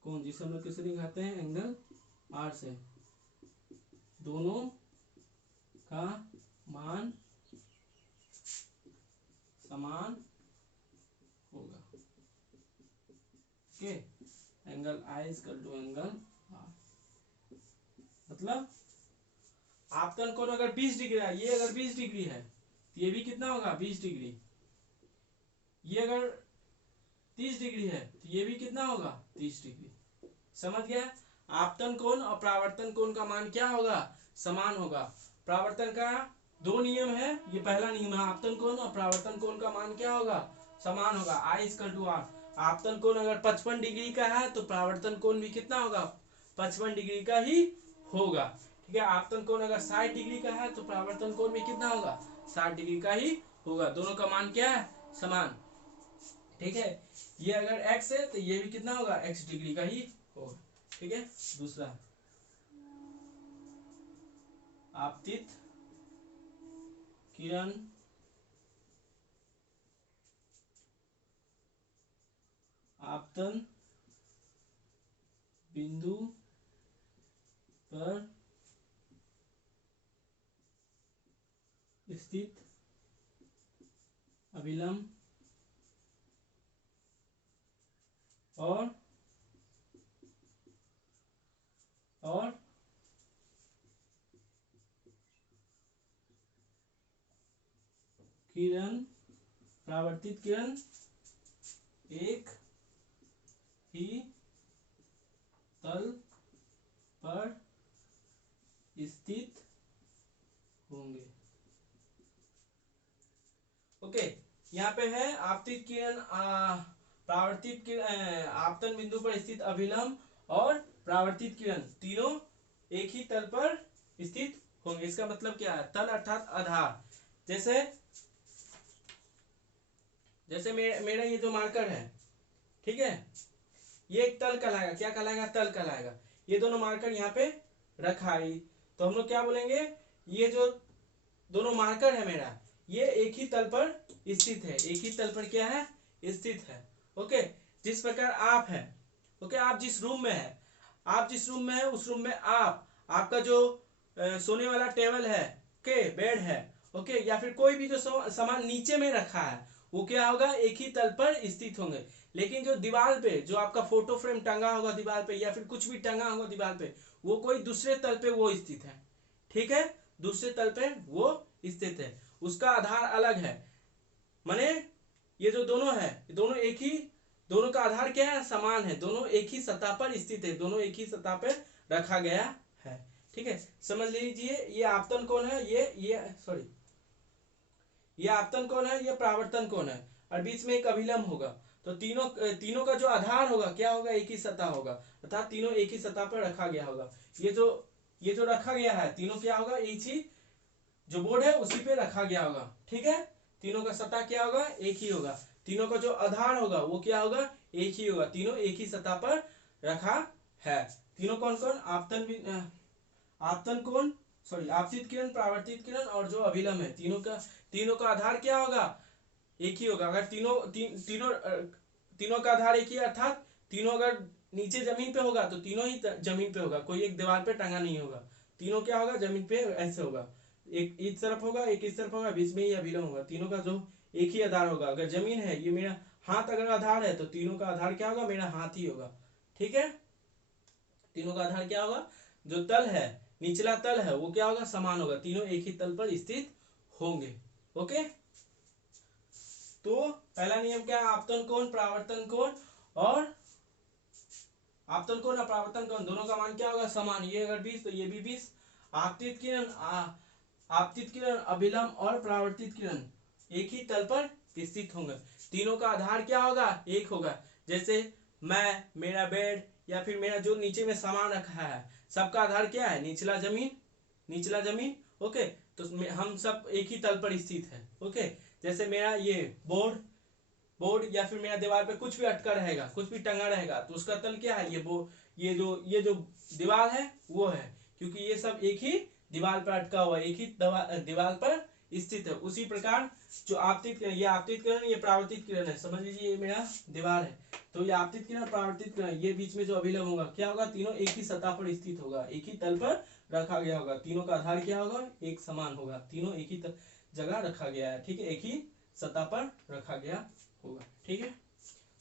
कोण जिसे हम लोग किससे दिखाते हैं, एंगल आर से। दोनों का मान समान होगा। Okay, angle I equal to angle R. मतलब आपतन कोण अगर 20 डिग्री है, ये अगर 20 डिग्री है तो ये भी कितना होगा, 20 डिग्री। ये अगर 30 डिग्री है तो ये भी कितना होगा, 30 डिग्री। समझ गया, आपतन कोण और परावर्तन कोण का मान क्या होगा, समान होगा। परावर्तन का दो नियम है, ये पहला नियम है, आपतन कोण और परावर्तन कोण का मान क्या होगा, समान होगा, आई इक्वल टू आर। आपतन कोण अगर 55 डिग्री का है तो परावर्तन कोण भी कितना होगा, 55 डिग्री का ही होगा। ठीक है, आपतन कोण अगर 60 डिग्री का है तो परावर्तन कोण भी कितना होगा, 60 डिग्री का ही होगा। दोनों का मान क्या है, समान। ठीक है, ये अगर x है तो ये भी कितना होगा, x डिग्री का ही होगा। ठीक है, दूसरा आपतित किरण आपतन बिंदु पर स्थित अभिलंब और किरण, परावर्तित किरण एक ही तल पर स्थित होंगे। ओके, यहाँ पे है आपतित किरण, परावर्तित किरण, आपतन बिंदु पर स्थित अभिलंब और परावर्तित किरण तीनों एक ही तल पर स्थित होंगे। इसका मतलब क्या है, तल अर्थात आधार। जैसे मेरा ये जो मार्कर है, ठीक है, ये एक तल कहलाएगा, क्या कहलाएगा, तल कहलाएगा। ये दोनों मार्कर यहाँ पे रखा है, तो हम लोग क्या बोलेंगे, ये जो दोनों मार्कर है मेरा, ये एक ही तल पर स्थित है, एक ही तल पर क्या है, स्थित है। ओके, जिस प्रकार आप है, ओके, आप जिस रूम में है, आप जिस रूम में है उस रूम में आपका जो सोने वाला टेबल है, ओके, बेड है, ओके, या फिर कोई भी जो सामान नीचे में रखा है, वो क्या होगा, एक ही तल पर स्थित होंगे। लेकिन जो दीवार पे जो आपका फोटो फ्रेम टंगा होगा दीवार पे, या फिर कुछ भी टंगा होगा दीवार पे, वो कोई दूसरे तल पे वो स्थित है, ठीक है, दूसरे तल पे वो स्थित है, उसका आधार अलग है। माने ये जो दोनों है, दोनों एक ही, दोनों का आधार क्या है, समान है, दोनों एक ही सतह पर स्थित है, दोनों एक ही सतह पर रखा गया है, ठीक है। समझ लीजिए ये आपतन कोण है, ये सॉरी, ये आपतन कोण है, ये परावर्तन कोण है, और बीच में एक अभिलंब होगा। तो तीनों का जो आधार होगा क्या होगा, एक ही सतह होगा, अर्थात तीनों एक ही सतह पर रखा गया होगा। ये जो रखा गया है, तीनों क्या होगा, एक ही जो बोर्ड है उसी पे रखा गया होगा, ठीक है। तीनों का सतह क्या होगा, एक ही होगा, तीनों का जो आधार होगा वो क्या होगा, एक ही होगा, तीनों एक ही सतह पर रखा है। तीनों कौन कौन, आपतन कोण, सॉरी, आपतित किरण, परावर्तित किरण और जो अभिलंब है, तीनों का आधार क्या होगा, एक ही होगा। अगर तीनों का आधार एक ही, अर्थात तीनों अगर नीचे जमीन पे होगा तो तीनों ही जमीन पे होगा, कोई एक दीवार पे टंगा नहीं होगा, तीनों क्या होगा, जमीन पे ऐसे होगा, एक इस तरफ होगा, एक इस तरफ होगा, बीच में ही अभिलंब होगा, तीनों का जो एक ही आधार होगा। अगर जमीन है, ये मेरा हाथ अगर आधार है, तो तीनों का आधार क्या होगा, मेरा हाथ ही होगा, ठीक है। तीनों का आधार क्या होगा, जो तल है, निचला तल है, वो क्या होगा, समान होगा, तीनों एक ही तल पर स्थित होंगे। ओके, तो पहला नियम क्या है, आपतन कोण, परावर्तन कोण, और आपतन कोण और परावर्तन कोण दोनों का मान क्या होगा, समान, ये अगर 20 तो ये भी 20। आपतित किरण, आपतित किरण, अभिलंब और परावर्तित किरण एक ही तल पर स्थित होंगे, तीनों का आधार क्या होगा, एक होगा। जैसे मैं, मेरा बेड, या फिर मेरा जो नीचे में सामान रखा है, सबका आधार क्या है, निचला जमीन, निचला जमीन, ओके, तो हम सब एक ही तल पर स्थित है, ओके। जैसे मेरा ये बोर्ड या फिर मेरा दीवार पे कुछ भी अटका रहेगा, कुछ भी टंगा रहेगा, तो उसका तल क्या है, ये जो दीवार है वो है, क्योंकि ये सब एक ही दीवार पर अटका हुआ है, एक ही दीवार पर स्थित है। उसी प्रकार जो आपतित किरण, ये आपतित किरण, ये परावर्तित किरण है, समझ लीजिए ये मेरा दीवार है, तो ये आपतित किरण, परावर्तित किरण, ये बीच में जो अभिलंब होगा क्या होगा, तीनों एक ही सतह पर स्थित होगा, एक ही तल पर रखा गया होगा, तीनों का आधार क्या होगा, एक समान होगा, तीनों एक ही जगह रखा गया है, ठीक है, एक ही सतह पर रखा गया होगा, ठीक है।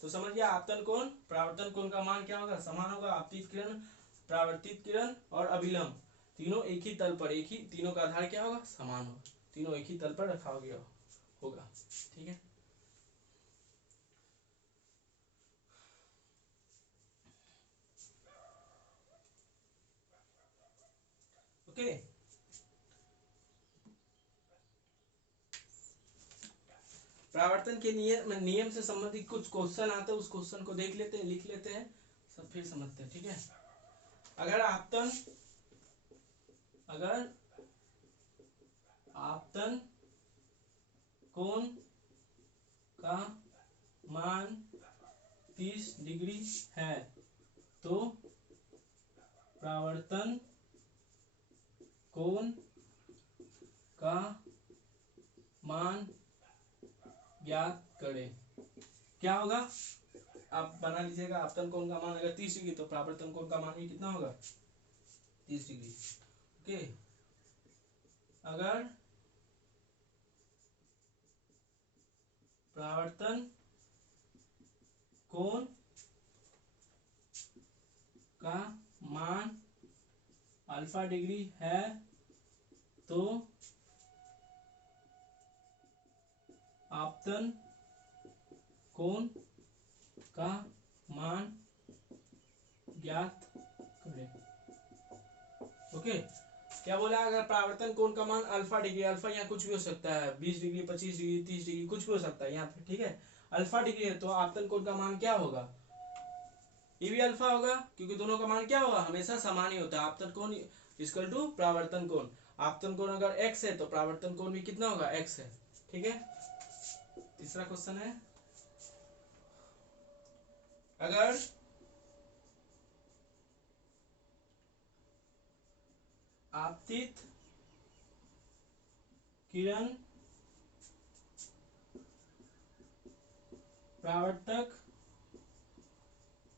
तो समझ गया, आपतन कोण, परावर्तन कोण का मान क्या होगा, समान होगा, आपतित किरण, परावर्तित किरण और अभिलंब तीनों एक ही तल पर, एक ही, तीनों का आधार क्या होगा, समान होगा, तीनों एक ही तल पर रखा गया होगा, ठीक है। ओके, परावर्तन के नियम से संबंधित कुछ क्वेश्चन आते हैं, उस क्वेश्चन को देख लेते हैं, लिख लेते हैं, सब फिर समझते हैं, ठीक है। अगर आपतन कोण का मान 30 डिग्री है, तो परावर्तन कोण का मान ज्ञात करें। क्या होगा, आप बना लीजिएगा, आपतन कोण का मान अगर 30 डिग्री, तो परावर्तन कोण का मान भी कितना होगा, 30 डिग्री, ओके। अगर परावर्तन कोण का मान अल्फा डिग्री है, तो आपतन कोण का मान ज्ञात करें। ओके, क्या बोला, अगर परावर्तन कोण का मान अल्फा डिग्री, अल्फा यहाँ कुछ भी हो सकता है, 20 डिग्री, 25 डिग्री, 30 डिग्री, कुछ भी हो सकता है यहाँ पे, ठीक है, अल्फा डिग्री है, तो आपतन कोण का मान क्या होगा, ये भी अल्फा होगा, क्योंकि दोनों का मान क्या होगा, हमेशा समान ही होता है। आपतन कोण इक्वल टू परावर्तन कोण, आपतन कोण अगर x है तो परावर्तन कोण भी कितना होगा, x है, ठीक है। तीसरा क्वेश्चन है, अगर आपतित किरण परावर्तक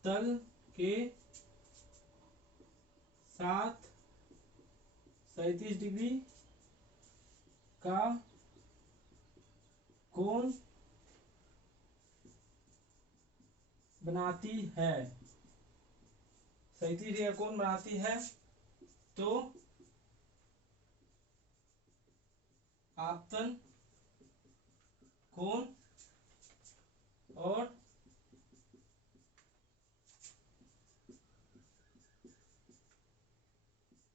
तल के साथ 37 डिग्री का कोण बनाती है, 37 डिग्री का कोण बनाती है, तो आपतन कोण और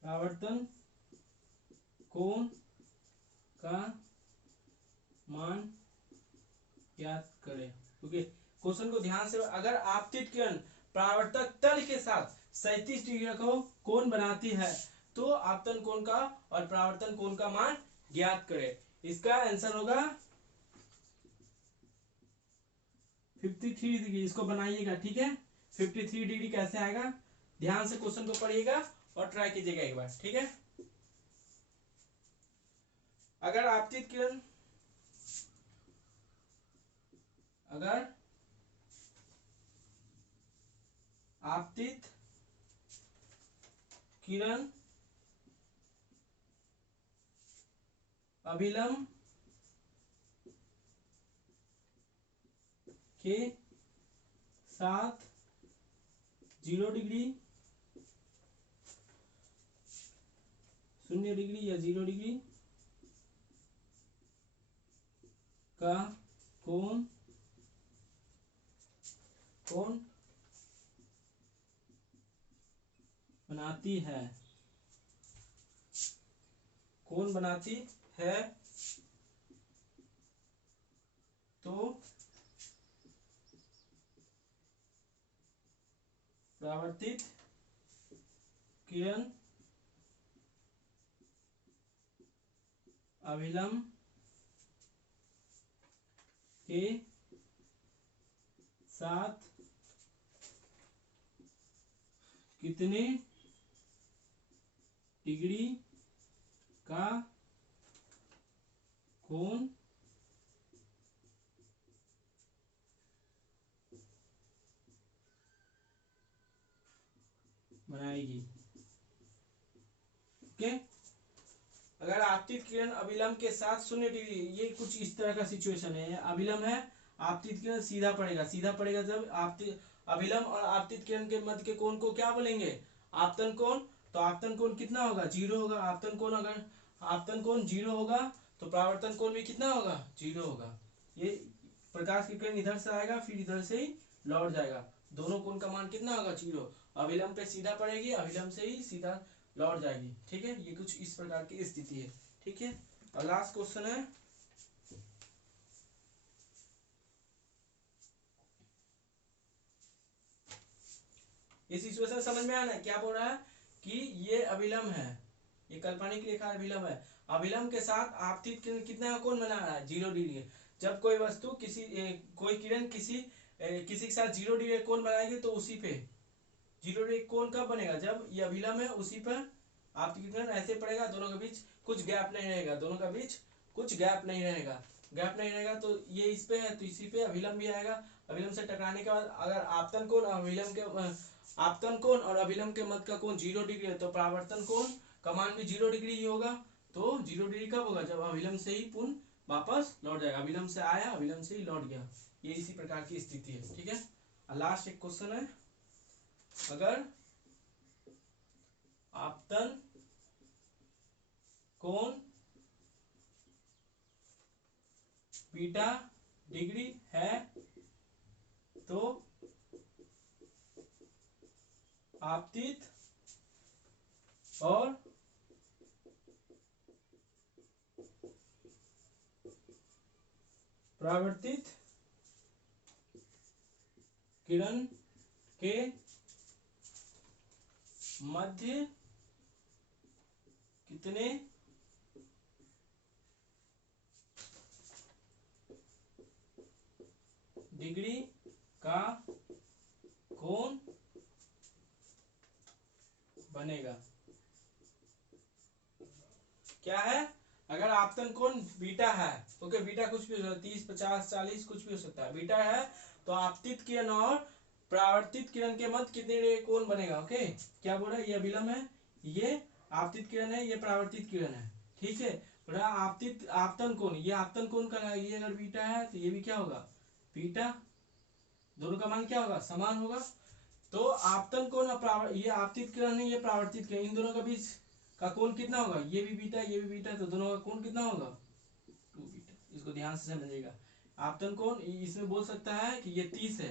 परावर्तन कोण का मान ज्ञात करें। क्योंकि क्वेश्चन को ध्यान से, अगर आपतित किरण परावर्तक तल के साथ 37 डिग्री को कोण बनाती है तो आपतन कोण का और परावर्तन कोण का मान ज्ञात करें। इसका आंसर होगा 53 डिग्री। इसको बनाइएगा, ठीक है। 53 डिग्री कैसे आएगा, ध्यान से क्वेश्चन को पढ़िएगा और ट्राई कीजिएगा एक बार, ठीक है। अगर आपतित किरण, अगर आपतित किरण अभिलंब के साथ 0 डिग्री, 0 डिग्री या 0 डिग्री का कोण बनाती है, कोण बनाती है, तो परावर्तित किरण अभिलंब के साथ कितने डिग्री का कोण बनाएगी। ओके, अगर आपतित किरण अभिलंब के साथ 0 डिग्री, ये कुछ इस तरह का सिचुएशन है, अभिलंब है, आपतित किरण सीधा पड़ेगा जब आपतित अभिलंब और आपतित किरण के मध्य के कोण को क्या बोलेंगे, आपतन कोण। तो आपतन कोण कितना होगा, 0 होगा। आपतन कोण, अगर आपतन कोण 0 होगा तो परावर्तन कोण भी कितना होगा, 0 होगा। ये प्रकाश की किरण इधर से आएगा फिर इधर से ही लौट जाएगा, दोनों कोण का मान कितना होगा, 0। अभिलंब पे सीधा पड़ेगी, अभिलंब से ही सीधा लौट जाएगी, ठीक है। ये कुछ इस प्रकार की स्थिति है, ठीक है। और लास्ट क्वेश्चन है, ये सिचुएशन समझ में आना है। क्या बोल रहा है कि ये अभिलंब है, ये काल्पनिक रेखा अभिलंब है, अभिलंब के साथ आपतित किरण कितना कोण बना रहा है, 0 डिग्री। जब कोई वस्तु कोई किरण किसी के साथ 0 डिग्री कोण बनाएगी तो उसी पे 0 डिग्री कोण कब बनेगा, जब ये अभिलंब है उसी पर आपतित किरण ऐसे पड़ेगा, दोनों के बीच कुछ गैप नहीं रहेगा, दोनों के बीच कुछ गैप नहीं रहेगा, तो ये इस पे है तो इसी पे अभिलंब भी आएगा। अभिलंब से टकराने के बाद अगर आपतन कोण और अभिलंब के मध्य का कोण 0 डिग्री है तो परावर्तन कोण का मान भी 0 डिग्री ही होगा। तो 0 डिग्री कब होगा, जब अभिलंब से ही पुनः वापस लौट जाएगा, अभिलंब से आया अभिलंब से ही लौट गया। ये इसी प्रकार की स्थिति है, ठीक है। लास्ट एक क्वेश्चन है, अगर आपतन कोण बीटा डिग्री है तो आपतित और परावर्तित किरण के मध्य कितने डिग्री का कोण बनेगा। आपतन कोण बीटा है, ओके बीटा कुछ भी हो सकता है, 30 50 40 कुछ भी हो सकता है, बीटा है तो आपतित किरण और परावर्तित किरण के मध्य कितने डिग्री कोण बनेगा। ओके क्या बोल रहा है, ये अभिलंब है, ये आपतित किरण है, ये परावर्तित किरण है, ठीक है। बोला आपतित आपतन कोण, ये आपतन कोण का ये अगर बीटा है तो ये भी क्या होगा बीटा, दोनों का मान क्या होगा समान होगा। तो आपतन कोण और ये आपतित किरण है, ये परावर्तित किरण, इन दोनों का बीच का कोण कितना होगा, ये भी बीटा ये भी बीटा, तो दोनों का कोण कितना होगा 2 बीटा। इसको ध्यान से समझिएगा। आपतन कोण इसमें बोल सकता है कि ये 30 है,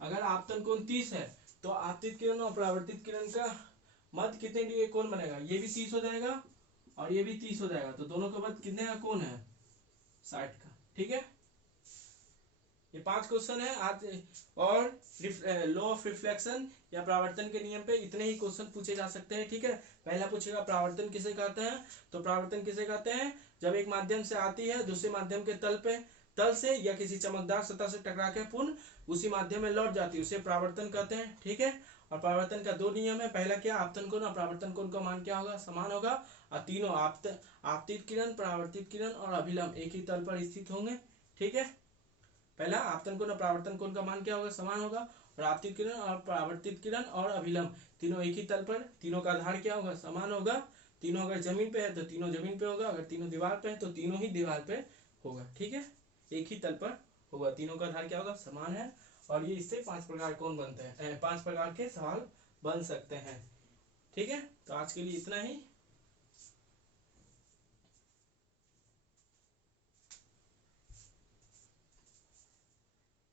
अगर आपतन कोण 30 है तो आपतित किरण और परावर्तित किरण का मध्य कितने डिग्री कोण बनेगा, ये भी 30 हो जाएगा और ये भी 30 हो जाएगा, तो दोनों का मध्य कितने का कोण है 60 का, ठीक है। ये 5 क्वेश्चन है आज, और लॉ ऑफ रिफ्लेक्शन या परावर्तन के नियम पे इतने ही क्वेश्चन पूछे जा सकते हैं, ठीक है। पहला पूछेगा परावर्तन किसे कहते हैं, तो परावर्तन किसे कहते हैं जब एक माध्यम से आती है दूसरे माध्यम के तल से या किसी चमकदार सतह से टकरा के पुनः उसी माध्यम में लौट जाती है, उसे परावर्तन कहते हैं, ठीक है। और परावर्तन का 2 नियम है, पहला क्या आपतन कोण और परावर्तन कोण का मान क्या होगा समान होगा, और तीनों आपतित किरण परावर्तित किरण और अभिलंब एक ही तल पर स्थित होंगे, ठीक है। पहला आपतन कोण और परावर्तन कोण का मान क्या होगा समान होगा, और आपतित किरण और परावर्तित किरण और अभिलंब तीनों एक ही तल पर, तीनों का आधार क्या होगा समान होगा, तीनों अगर जमीन पे है तो तीनों जमीन पे होगा, अगर तीनों दीवार पे है तो तीनों ही दीवार पे होगा, ठीक है, एक ही तल पर होगा, तीनों का आधार क्या होगा समान है। और ये इससे 5 प्रकार कोण बनते हैं, 5 प्रकार के सवाल बन सकते हैं, ठीक है। तो आज के लिए इतना ही।